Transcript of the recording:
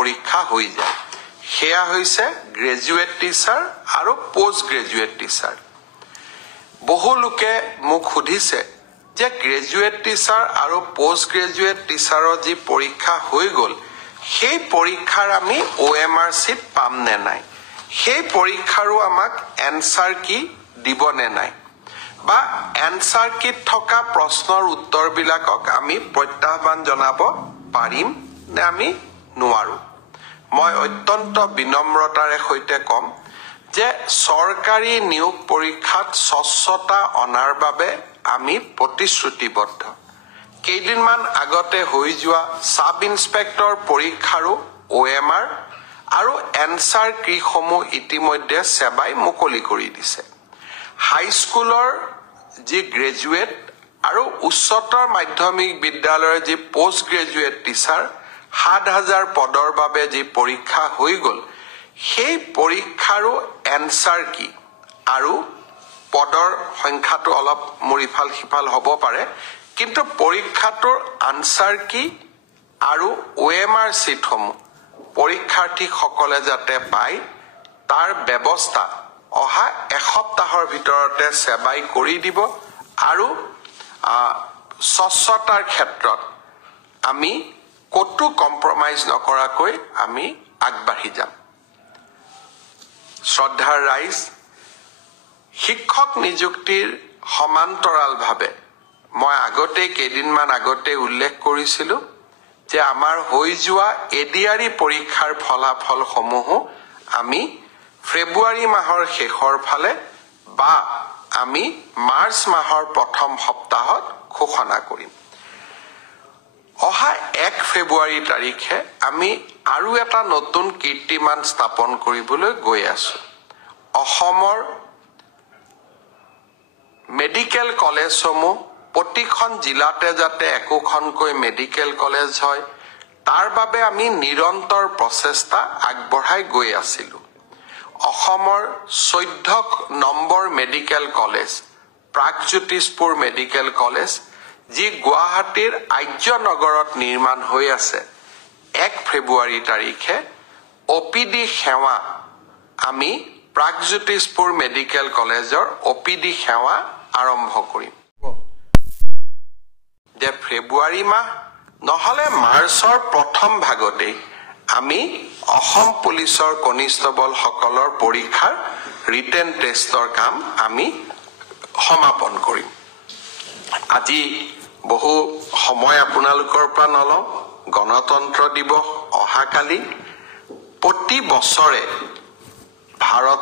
পৰীক্ষা হৈ যায় সেয়া হৈছে গ্ৰেজুৱেট টিচাৰ আৰু পোষ্ট গ্ৰেজুৱেট টিচাৰ বহু লোকে মোক সুধিছে যে গ্ৰেজুৱেট টিচাৰ আৰু পোষ্ট গ্ৰেজুৱেট টিচাৰৰ যি পৰীক্ষা হৈ গ'ল সেই পৰীক্ষাৰ আমি OMR sheet পাম নে নাই সেই পৰীক্ষাৰো আমাক এনসাৰ কি দিব নে নাই বা এনসাৰ কি থকা প্ৰশ্নৰ উত্তৰবিলাকক আমি প্ৰত্যাহ্বান জনাব পাৰিম নে আমি নোৱাৰো মই অত্যন্ত বিনম্ৰতাৰে সৈতে কম যে চৰকাৰী নিয়োগ পৰীক্ষাত স্বচ্ছতা অনাৰ বাবে আমি প্ৰতিশ্ৰুতিবদ্ধ কেইদিনমান আগতে হৈ যোৱা সাব ইন্সপেক্টৰ পৰীক্ষাৰো OMR আৰু এনসাৰ কিসমূহ ইতিমধ্যে সেৱাই মুকলি কৰি দিছে হাইস্কুলৰ যি গ্ৰেজুৱেট আৰু উচ্চতৰ মাধ্যমিক বিদ্যালয়ৰ যি পোষ্ট গ্ৰেজুৱেট টিচাৰ ৭,০০০ পদৰ বাবে যি পৰীক্ষা হৈ গ'ল সেই পৰীক্ষাৰো এনসাৰ কি আৰু পদৰ সংখ্যাটো অলপ মৰিফাল সিফাল হ'ব পাৰে কিন্তু পৰীক্ষাটোৰ আনসাৰ কি আৰু OMR sheetসমূহ পৰীক্ষাৰ্থীসকলে যাতে পায় তাৰ ব্যৱস্থা অহা এসপ্তাহৰ ভিতৰতে সেৱাই কৰি দিব আৰু স্বচ্ছতাৰ ক্ষেত্ৰত আমি কতো কম্প্ৰমাইজ নকৰাকৈ আমি আগবাঢ়ি যাম শ্ৰদ্ধাৰ ৰাইজ শিক্ষক নিযুক্তিৰ সমান্তৰালভাৱে মই আগতে কেইদিনমান আগতে উল্লেখ কৰিছিলো যে আমাৰ হৈ যোৱা এডিআৰই পৰীক্ষাৰ ফলাফলসমূহ আমি ফেব্ৰুৱাৰী মাহৰ শেষৰ ফালে বা আমি মাৰ্চ মাহৰ প্ৰথম সপ্তাহত ঘোষণা কৰিম অহা 1 ফেব্ৰুৱাৰী তাৰিখে আমি আৰু এটা নতুন কীৰ্তিমান স্থাপন কৰিবলৈ গৈ আছো অসমৰ মেডিকেল কলেজসমূহ প্ৰতিখন জিলাতে যাতে একোখনকৈ মেডিকেল কলেজ হয় তাৰ বাবে আমি নিৰন্তৰ প্ৰচেষ্টা আগবঢ়াই গৈ আছিলো অসমৰ 14 number medical college Pragjyotishpur medical college যি গুৱাহাটীৰ আৰ্যনগৰত নিৰ্মাণ হৈ আছে 1 ফেব্ৰুৱাৰী তাৰিখে OPD সেৱা আমি প্ৰাগজ্যোতিষপুৰ মেডিকেল কলেজৰ OPD সেৱা আৰম্ভ কৰিম যে ফেব্ৰুৱাৰী মাহ নহলে মাৰ্চৰ প্ৰথম ভাগতে আমি অসম পুলিচৰ কনিষ্টেবল সকলৰ পৰীক্ষাৰ ৰিটেন টেষ্টৰ কাম আমি সমাপন কৰিম আজি বহু সময় আপোনালোকৰ পৰা নলওঁ গণতন্ত্ৰ দিৱস অহাকালি প্ৰতি বছৰে ভাৰত